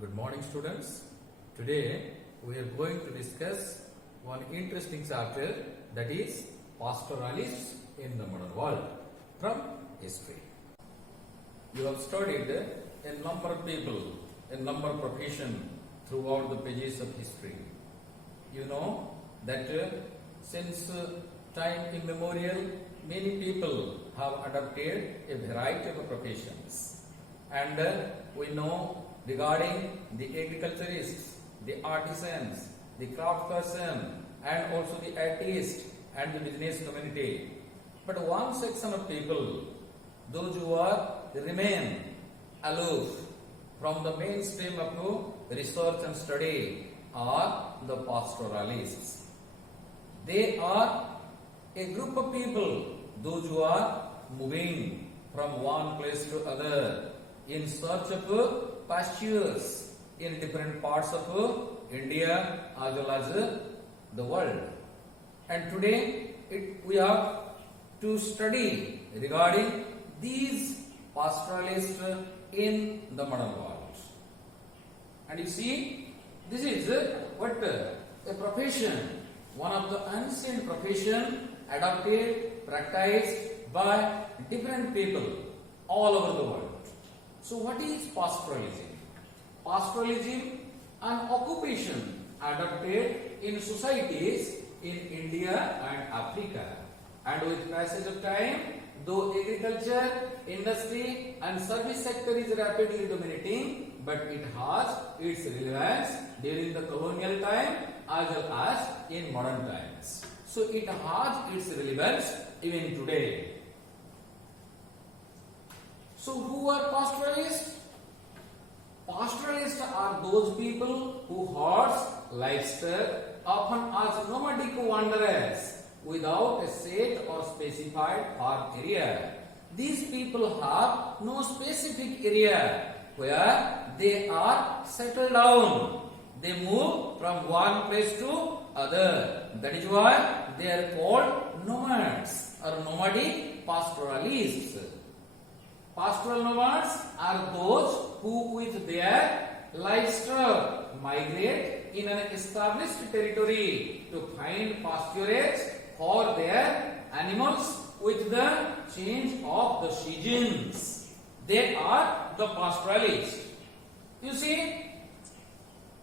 Good morning, students. Today we are going to discuss one interesting chapter, that is Pastoralists in the modern world from history. You have studied a number of people, a number of professions throughout the pages of history. You know that since time immemorial, many people have adopted a variety of professions, and we know regarding the agriculturists, the artisans, the craftsperson, and also the artist and the business community. But one section of people, those who remain aloof from the mainstream of research and study, are the pastoralists. They are a group of people, those who are moving from one place to other in search of pastures in different parts of India as well as the world. And today we have to study regarding these pastoralists in the modern world. And you see, this is what a profession, one of the ancient profession adopted, practiced by different people all over the world. So what is pastoralism? Pastoralism, an occupation adopted in societies in India and Africa. And with passage of time, though agriculture, industry and service sector is rapidly dominating, but it has its relevance during the colonial time as well as in modern times. So it has its relevance even today. So who are pastoralists? Pastoralists are those people who horse livestock, often as nomadic wanderers, without a set or specified farm area. These people have no specific area where they are settled down. They move from one place to other. That is why they are called nomads or nomadic pastoralists. Pastoral nomads are those who with their livestock migrate in an established territory to find pasturage for their animals with the change of the seasons. They are the pastoralists. You see,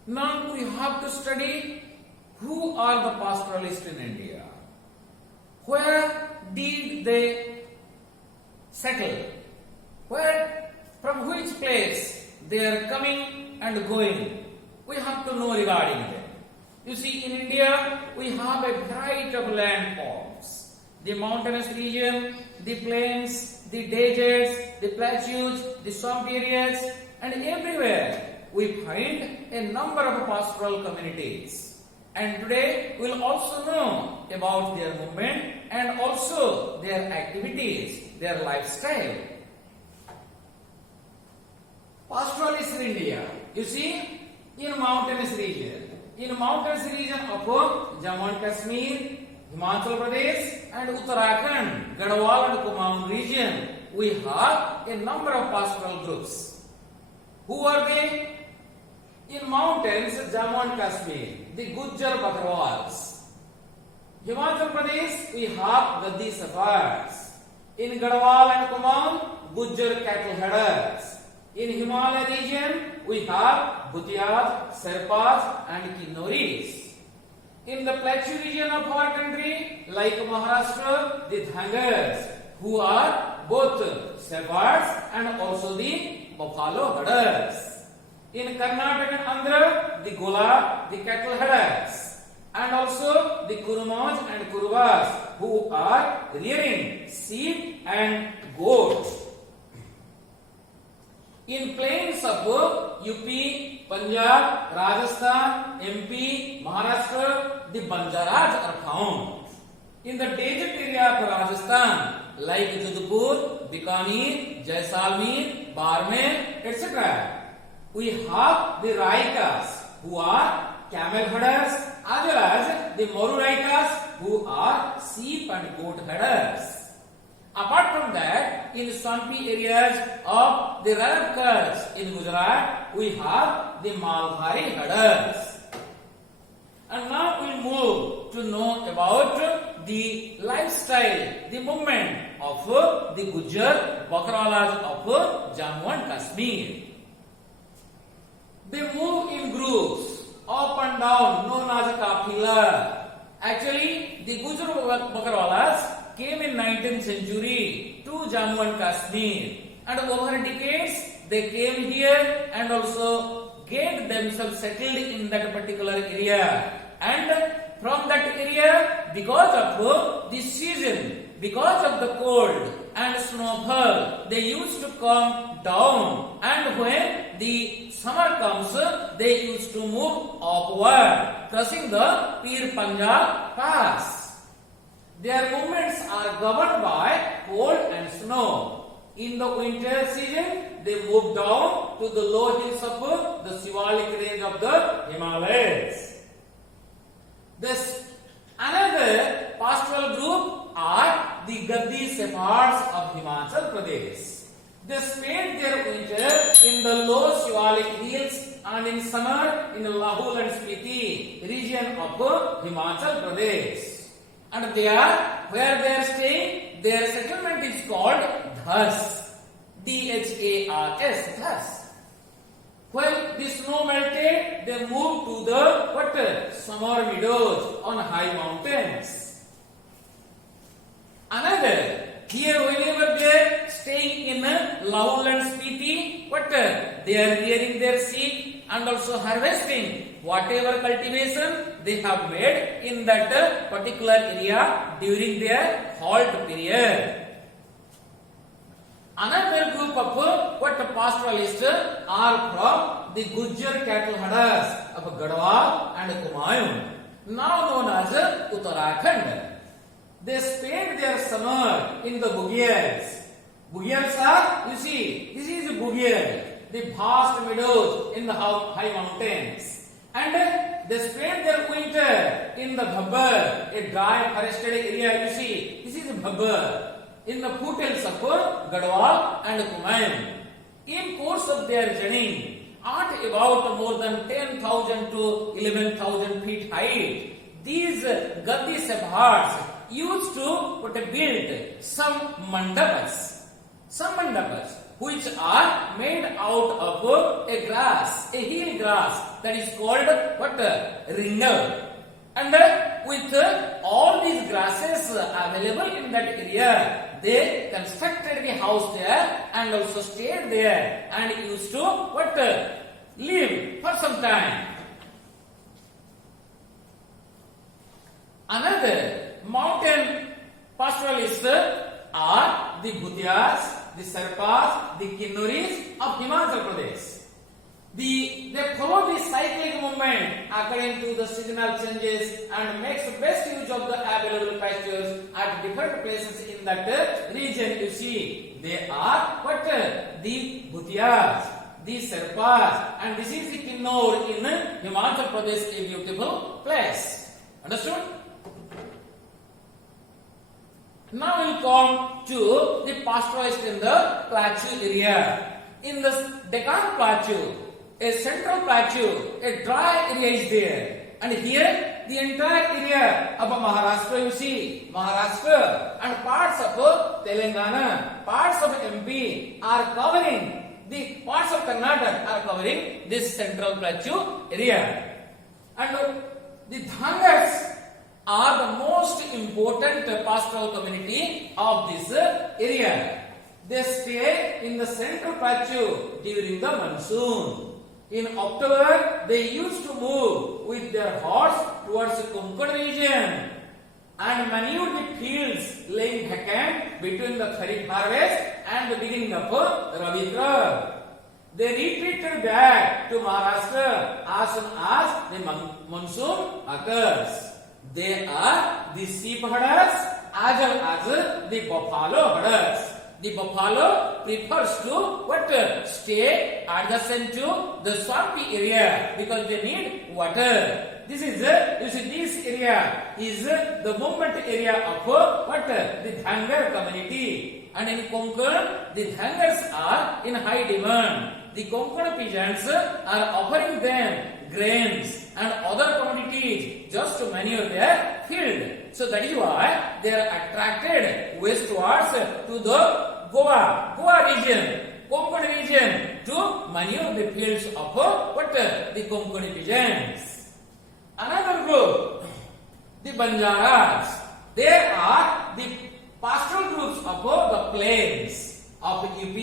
now we have to study who are the pastoralists in India. Where did they settle? From which place they are coming and going? We have to know regarding them. You see, in India, we have a variety of landforms. The mountainous region, the plains, the deserts, the plateaus, the swamp areas, and everywhere we find a number of pastoral communities. And today we will also know about their movement and also their activities, their lifestyle. Pastoralists in India, you see, in mountainous region of Jammu and Kashmir, Himachal Pradesh and Uttarakhand, Garhwal and Kumaon region, we have a number of pastoral groups. Who are they? In mountains, Jammu and Kashmir, the Gujjar Bakarwals. Himachal Pradesh, we have Gaddi Safards. In Garhwal and Kumaon, Gujjar cattle herders. In Himalaya region, we have Bhutiyas, Sherpas and Kinnoris. In the plateau region of our country, like Maharashtra, the Dhangars, who are both Shepherds and also the buffalo herders. In Karnataka and Andhra, the Gola, the cattle herders. And also the Kurumaj and Kuruvas, who are rearing sheep and goats. In plains of UP, Punjab, Rajasthan, MP, Maharashtra, the Banjaras are found. In the desert area of Rajasthan, like Jodhpur, Bikaner, Jaisalmer, Barmer, etc., we have the Raikas, who are camel herders, as well as the Moru Raikas, who are sheep and goat herders. Apart from that, in swampy areas of the Rajasthan in Gujarat, we have the Malbhari herders. And now we'll move to know about the lifestyle, the movement of the Gujar Bakrawalas of Jammu and Kashmir. They move in groups, up and down, known as a kafila. Actually, the Gujar Bakrawalas came in 19th century to Jammu and Kashmir, and over decades they came here and also get themselves settled in that particular area. And from that area, because of the season, because of the cold and snowfall, they used to come down, and when the summer comes, they used to move upward, crossing the Pir Panjal Pass. Their movements are governed by cold and snow. In the winter season, they move down to the low hills of the Shivalik range of the Himalayas. This another pastoral group are the Gaddi Sephards of Himachal Pradesh. They spend their winter in the low Shivalik hills and in summer in the Lahul and Spiti region of Himachal Pradesh. And there, where they are staying, their settlement is called Dhas. D-H-A-R-S, Dhas. When the snow melted, they moved to the summer meadows on high mountains. Another, here whenever they are staying in Lahul and Spiti, they are rearing their sheep and also harvesting whatever cultivation they have made in that particular area during their halt period. Another group of pastoralists are from the Gujar cattle herders of Garhwal and Kumaon, now known as Uttarakhand. They spend their summer in the Bugyals. Bugyals are, you see, this is Bugyal, the vast meadows in the high mountains. And they spend their winter in the Bhabbar, a dry forested area. You see, this is Bhabbar, in the foothills of Garhwal and Kumaon. In course of their journey, at about more than 10,000 to 11,000 feet height, these Gaddi Sephards used to build some mandapas, which are made out of a grass, a hill grass that is called ringal. And with all these grasses available in that area, they constructed the house there and also stayed there and used to live for some time. Another mountain pastoralists are the Bhutias, the Sherpas, the Kinnuris of Himachal Pradesh. They follow the cyclic movement according to the seasonal changes and makes the best use of the available pastures at different places in that region. You see, they are the Bhutias, the Sherpas, and this is the Kinnur in Himachal Pradesh, a beautiful place. Understood? Now we'll come to the pastoralists in the plateau area. In the Deccan Plateau, a central plateau, a dry area is there. And here, the entire area of Maharashtra, you see, Maharashtra and parts of Telangana, parts of MP are covering, the parts of Karnataka are covering this central plateau area. And the Dhangars are the most important pastoral community of this area. They stay in the central plateau during the monsoon. In October, they used to move with their horse towards the Konkan region and manure the fields laying vacant between the Kharif harvest and the beginning of Rabi crop. They retreated back to Maharashtra as soon as the monsoon occurs. They are the sheep herders as well as the buffalo herders. The buffalo prefers to what? Stay adjacent to the swampy area because they need water. This is you see this area is the movement area of what? The Dhangar community. And in Konkan, the Dhangars are in high demand. The Konkan peasants are offering them grains and other commodities just to manure their field. So that is why they are attracted westwards to the Goa region, Konkan region to manure the fields of what? The Konkan peasants. Another group, the Banjaras. They are the pastoral groups of the plains of UP,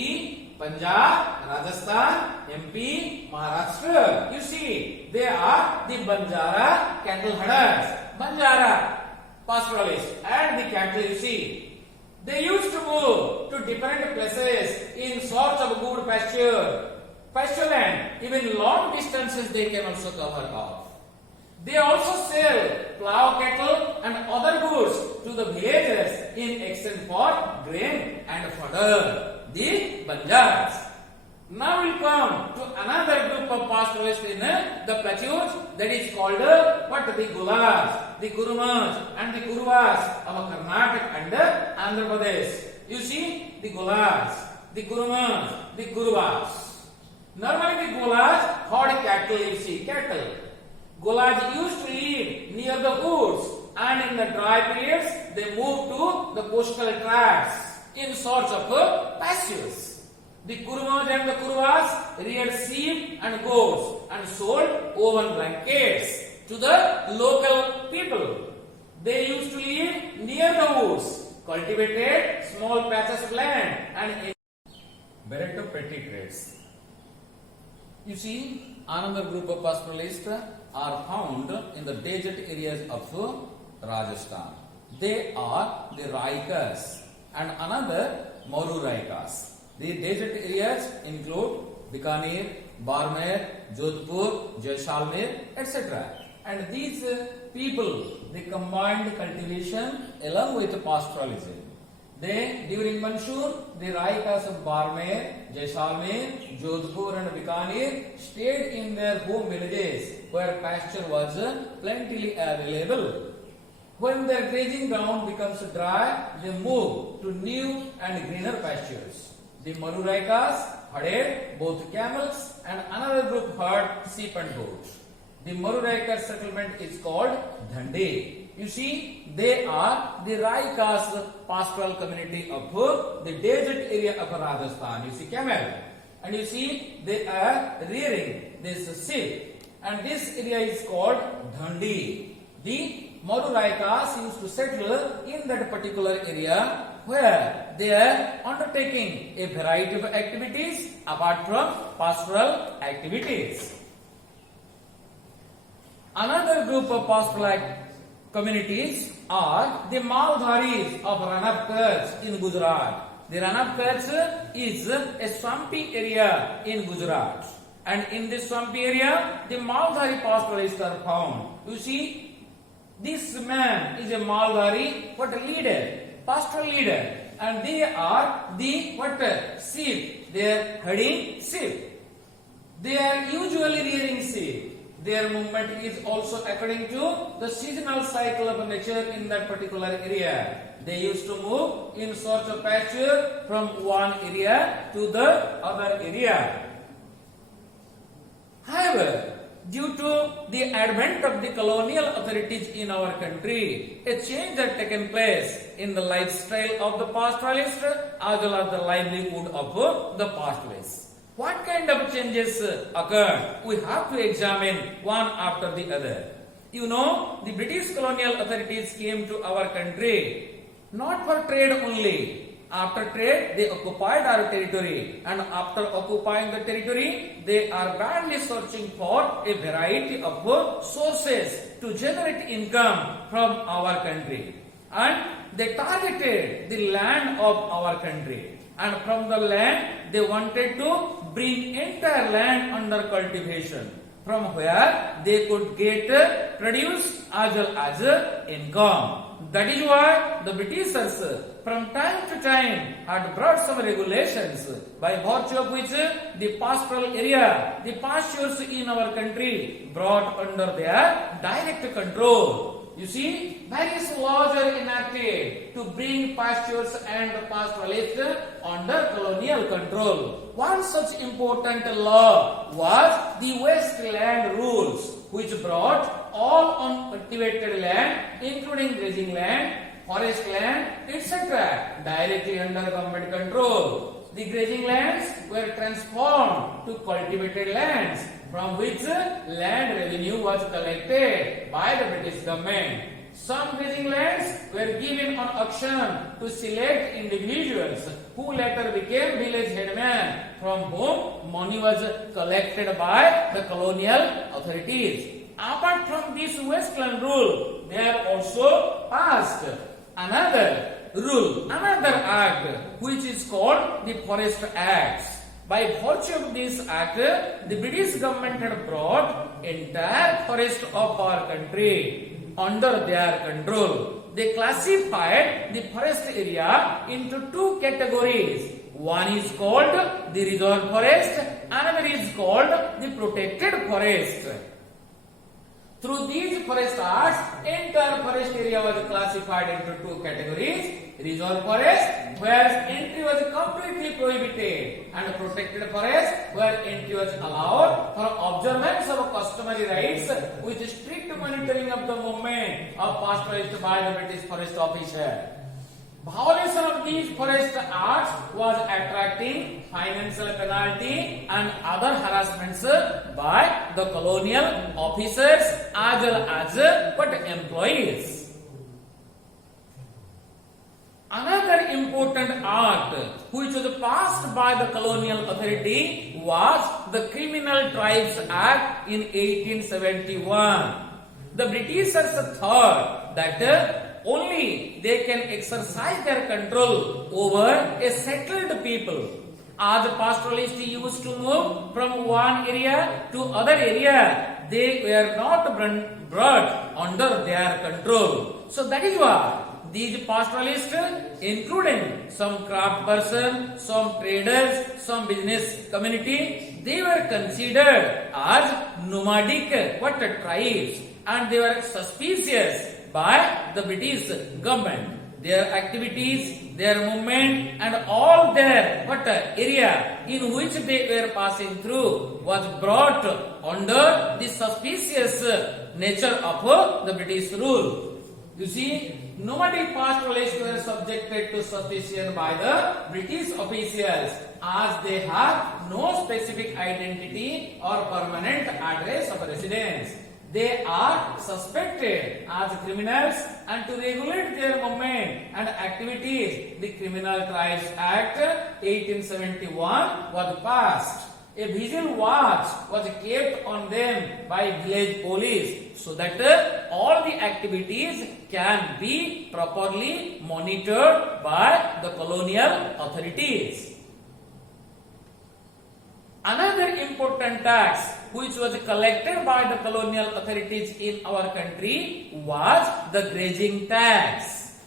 Punjab, Rajasthan, MP, Maharashtra. You see, they are the Banjara cattle herders, Banjara pastoralists, and the cattle. You see, they used to move to different places in search of good pasture land. Even long distances they can also cover off. They also sell plough cattle and other goods to the villages in exchange for grain and fodder. The Banjaras. Now we come to another group of pastoralists in the plateaus, that is called what? The Gulas, the Kurumas and the Kuruvas of Karnataka and Andhra Pradesh. You see, the Gulas, the Kurumas, the Kuruvas. Normally the Gulas herd cattle, you see, cattle. Gulas used to live near the woods, and in the dry periods they moved to the coastal tracts in search of pastures. The Kurumas and the Kuruvas reared sheep and goats and sold woven blankets to the local people. They used to live near the woods, cultivated small patches of land and Barreto petty trades. You see, another group of pastoralists are found in the desert areas of Rajasthan. They are the Raikas and another Mauru Raikas. The desert areas include Bikaner, Barmer, Jodhpur, Jaisalmer, etc. And these people, they combined cultivation along with pastoralism. They, during monsoon, the Raikas of Barmer, Jaisalmer, Jodhpur and Bikaner stayed in their home villages where pasture was plentifully available. When their grazing ground becomes dry, they move to new and greener pastures. The Maru Raikas herded both camels and another group herd sheep and goats. The Maru Raika settlement is called Dhande. You see, they are the Raikas pastoral community of the desert area of Rajasthan. You see camel. And you see, they are rearing this sheep. And this area is called Dhandi. The Maru Raikas used to settle in that particular area where they are undertaking a variety of activities apart from pastoral activities. Another group of pastoral communities are the Maldharis of Ranavkach in Gujarat. The Ranavkach is a swampy area in Gujarat. And in this swampy area, the Maldhari pastoralists are found. You see, this man is a Maldhari, what a leader, pastoral leader. And they are the sheep. They are herding sheep. They are usually rearing sheep. Their movement is also according to the seasonal cycle of nature in that particular area. They used to move in search of pasture from one area to the other area. However, due to the advent of the colonial authorities in our country, a change had taken place in the lifestyle of the pastoralists as well as the livelihood of the pastoralists. What kind of changes occurred? We have to examine one after the other. You know, the British colonial authorities came to our country not for trade only. After trade, they occupied our territory, and after occupying the territory, they are badly searching for a variety of sources to generate income from our country. And they targeted the land of our country. And from the land, they wanted to bring entire land under cultivation, from where they could get produce as well as income. That is why the Britishers from time to time had brought some regulations by virtue of which the pastoral area, the pastures in our country brought under their direct control. You see, various laws are enacted to bring pastures and pastoralists under colonial control. One such important law was the Westland Rules, which brought all uncultivated land, including grazing land, forest land, etc., directly under government control. The grazing lands were transformed to cultivated lands, from which land revenue was collected by the British government. Some grazing lands were given on auction to select individuals who later became village headmen, from whom money was collected by the colonial authorities. Apart from this Westland rule, they have also passed another rule, another act, which is called the Forest Acts. By virtue of this act, the British government had brought entire forest of our country under their control. They classified the forest area into two categories. One is called the reserve forest, another is called the protected forest. Through these forest acts, entire forest area was classified into two categories. Reserve forest, where entry was completely prohibited, and protected forest, where entry was allowed for observance of customary rights with strict monitoring of the movement of pastoralists by the British forest officer. Violation of these forest acts was attracting financial penalty and other harassments by the colonial officers as well as employees. Another important act which was passed by the colonial authority was the Criminal Tribes Act in 1871. The Britishers thought that only they can exercise their control over a settled people. As pastoralists used to move from one area to other area, they were not brought under their control. So that is why these pastoralists, including some craft person, some traders, some business community, they were considered as nomadic tribes, and they were suspicious by the British government. Their activities, their movement, and all their area in which they were passing through was brought under the suspicious nature of the British rule. You see, nomadic pastoralists were subjected to suspicion by the British officials, as they have no specific identity or permanent address of residence. They are suspected as criminals, and to regulate their movement and activities, the Criminal Tribes Act 1871 was passed. A vigil watch was kept on them by village police, so that all the activities can be properly monitored by the colonial authorities. Another important tax which was collected by the colonial authorities in our country was the grazing tax.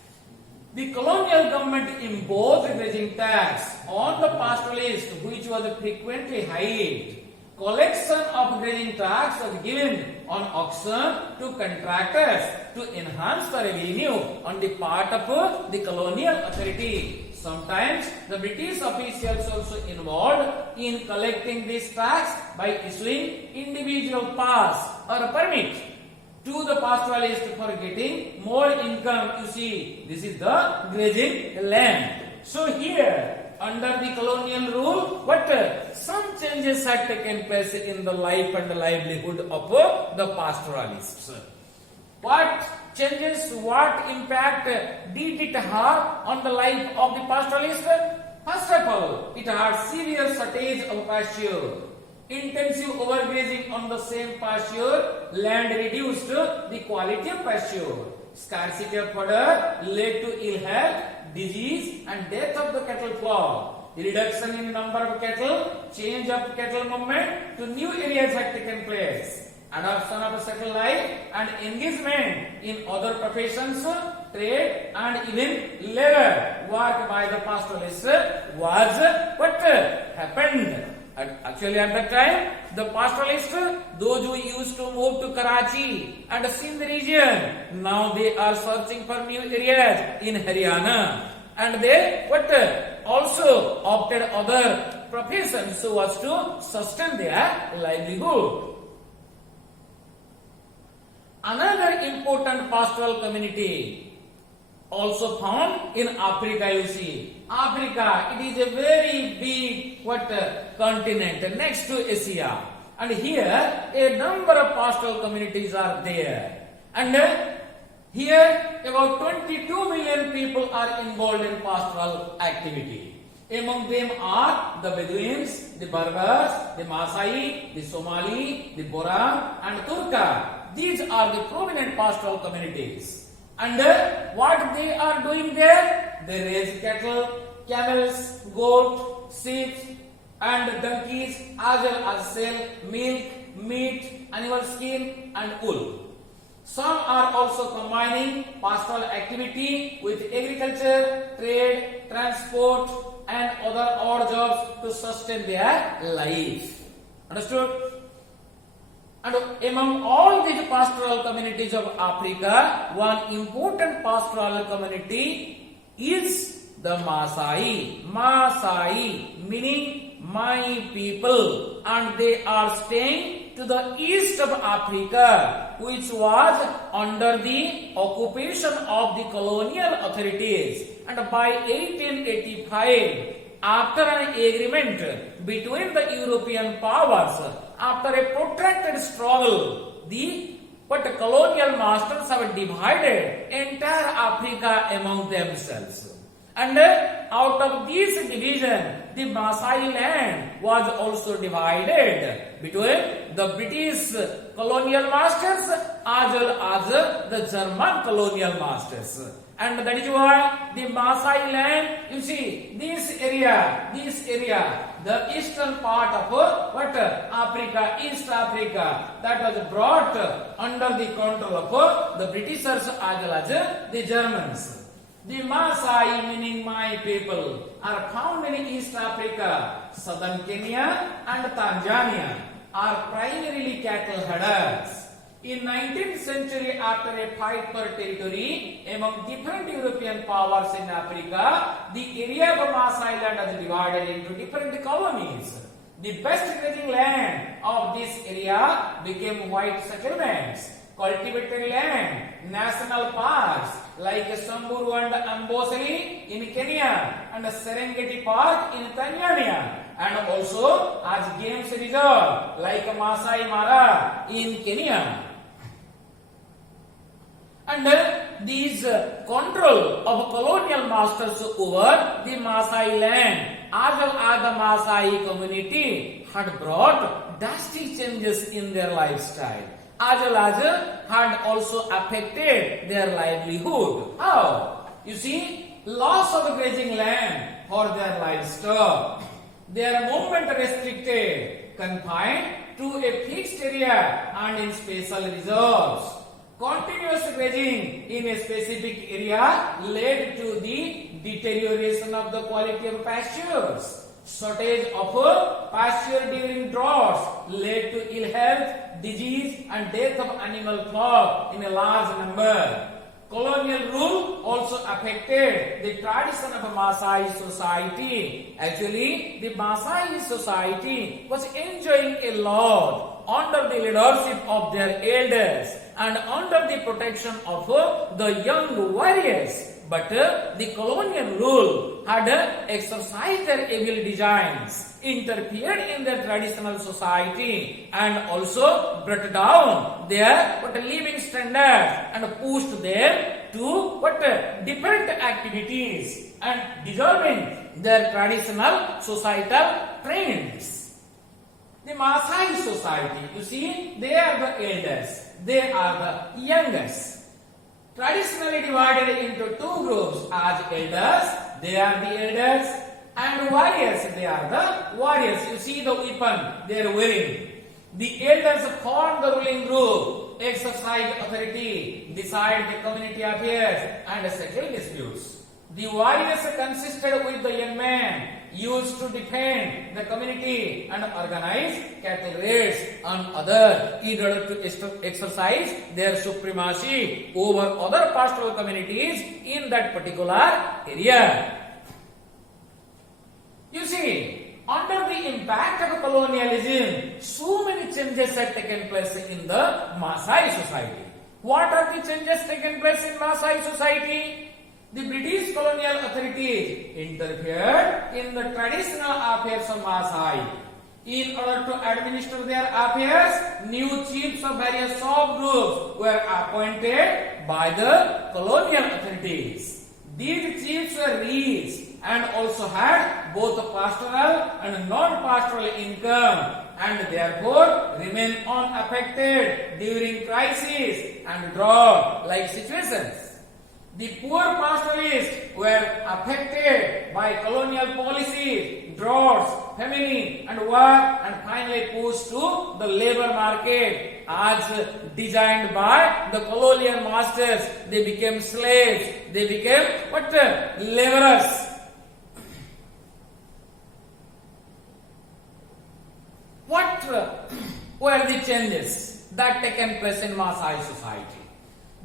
The colonial government imposed grazing tax on the pastoralists, which was frequently high. Collection of grazing tax was given on auction to contractors to enhance the revenue on the part of the colonial authority. Sometimes the British officials also involved in collecting this tax by issuing individual pass or permit to the pastoralist for getting more income. You see, this is the grazing land. So here, under the colonial rule, some changes had taken place in the life and the livelihood of the pastoralists. What changes, what impact did it have on the life of the pastoralist? First of all, it had severe shortage of pasture. Intensive overgrazing on the same pasture land reduced the quality of pasture. Scarcity of fodder led to ill health, disease, and death of the cattle flock. The reduction in number of cattle, change of cattle movement to new areas had taken place. Adoption of a settled life and engagement in other professions trade, and even labor work by the pastoralists was what happened. Actually, at that time, the pastoralists, those who used to move to Karachi and Sindh region, now they are searching for new areas in Haryana, and they also opted other professions so as to sustain their livelihood. Another important pastoral community also found in Africa, you see. Africa, it is a very big continent next to Asia. And here a number of pastoral communities are there. And here about 22 million people are involved in pastoral activity. Among them are the Bedouins, the Berbers, the Maasai, the Somali, the Bora and Turka. These are the prominent pastoral communities. And what they are doing there? They raise cattle, camels, goat, sheep and donkeys, as well as sell milk, meat, animal skin and wool. Some are also combining pastoral activity with agriculture, trade, transport and other odd jobs to sustain their life. Understood? And among all these pastoral communities of Africa, one important pastoral community is the Maasai. Maasai meaning my people, and they are staying to the east of Africa, which was under the occupation of the colonial authorities. And by 1885, after an agreement between the European powers, after a protracted struggle, the colonial masters have divided entire Africa among themselves. And out of this division, the Maasai land was also divided between the British colonial masters as well as the German colonial masters. And that is why the Maasai land, you see, this area, the eastern part of Africa, East Africa, that was brought under the control of the Britishers as well as the Germans. The Maasai, meaning my people, are found in East Africa, southern Kenya and Tanzania, are primarily cattle herders. In 19th century, after a fight for territory among different European powers in Africa, the area of Maasai land was divided into different colonies. The best grazing land of this area became white settlements, cultivated land, national parks like Samburu and Amboseli in Kenya and Serengeti Park in Tanzania, and also as games reserve like Masai Mara in Kenya. And these control of colonial masters over the Maasai land as well as the Maasai community had brought drastic changes in their lifestyle, as well as had also affected their livelihood. How? You see, loss of grazing land for their livestock, their movement restricted, confined to a fixed area and in special reserves. Continuous grazing in a specific area led to the deterioration of the quality of pastures. Shortage of pasture during droughts led to ill health, disease and death of animal flock in a large number. Colonial rule also affected the tradition of Maasai society. Actually, the Maasai society was enjoying a lot under the leadership of their elders and under the protection of the young warriors. But the colonial rule had exercised their evil designs, interfered in their traditional society, and also brought down their living standards and pushed them to different activities and dissolving their traditional societal trends. The Maasai society, you see, they are the elders, they are the youngest. Traditionally divided into two groups as elders, they are the elders, and warriors, they are the warriors. You see the weapon they are wearing. The elders form the ruling group exercise authority, decide the community affairs, and settle disputes. The warriors consisted with the young men used to defend the community and organize cattle raids on other in order to exercise their supremacy over other pastoral communities in that particular area. You see, under the impact of colonialism, so many changes have taken place in the Maasai society. What are the changes taken place in Maasai society? The British colonial authorities interfered in the traditional affairs of Maasai. In order to administer their affairs, new chiefs of various subgroups were appointed by the colonial authorities. These chiefs were rich and also had both pastoral and non-pastoral income, and therefore remain unaffected during crisis and drought-like situations. The poor pastoralists were affected by colonial policies, droughts, famine, and war, and finally pushed to the labor market as designed by the colonial masters. They became slaves. They became what? Laborers. What were the changes that taken place in Maasai society?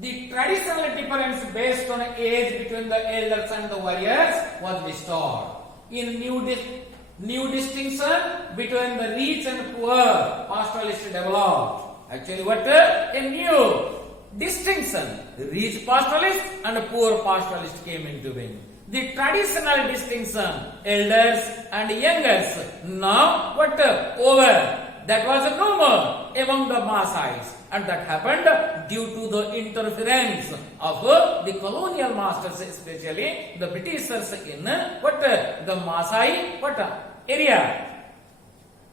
The traditional difference based on age between the elders and the warriors was restored. In new distinction between the rich and poor, pastoralists developed. Actually, what a new distinction. Rich pastoralists and poor pastoralists came into being. The traditional distinction, elders and youngers, now what over. That was no more among the Maasais, and that happened due to the interference of the colonial masters, especially the Britishers in the Maasai area.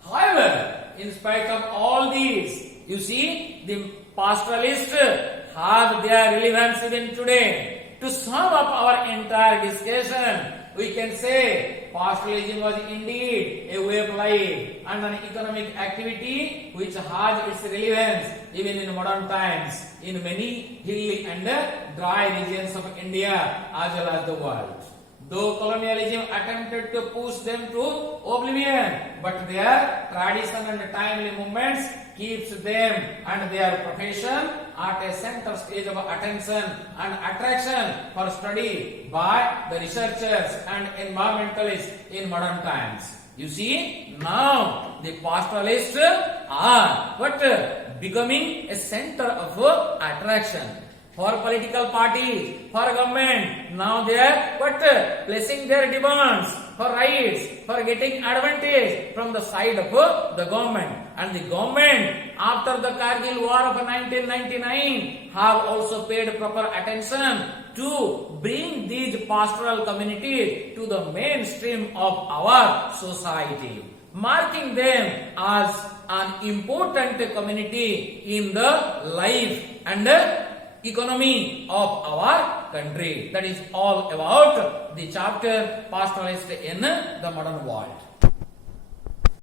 However, in spite of all these, you see, the pastoralists have their relevance even today. To sum up our entire discussion, we can say pastoralism was indeed a way of life and an economic activity which has its relevance even in modern times in many hilly and dry regions of India as well as the world. Though colonialism attempted to push them to oblivion, but their tradition and timely movements keeps them and their profession at a center stage of attention and attraction for study by the researchers and environmentalists in modern times. You see, now the pastoralists are becoming a center of attraction for political parties, for government. Now they are placing their demands for rights, for getting advantage from the side of the government. And the government, after the Kargil War of 1999, have also paid proper attention to bring these pastoral communities to the mainstream of our society, marking them as an important community in the life and economy of our country. That is all about the chapter Pastoralists in the Modern World.